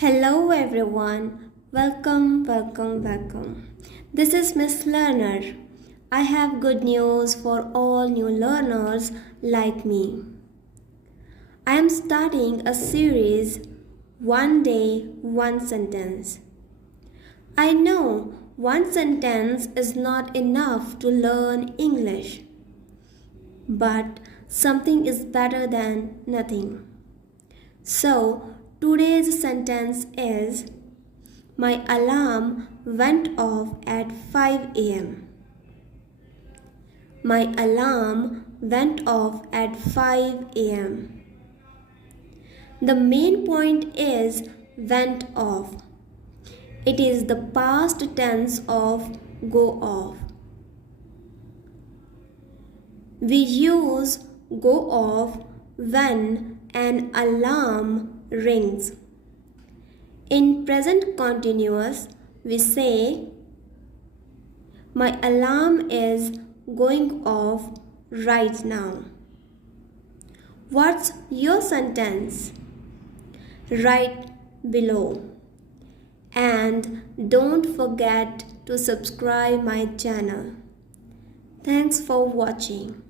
Hello everyone. Welcome. This is Miss Learner. I have good news for all new learners like me. I am starting a series One Day, One Sentence. I know one sentence is not enough to learn English, but something is better than nothing. So, today's sentence is my alarm went off at 5 a.m. My alarm went off at 5 a.m. The main point is went off. It is the past tense of go off. We use go off when an alarm rings. In present continuous, we say, my alarm is going off right now. What's your sentence? Write below. And don't forget to subscribe my channel. Thanks for watching.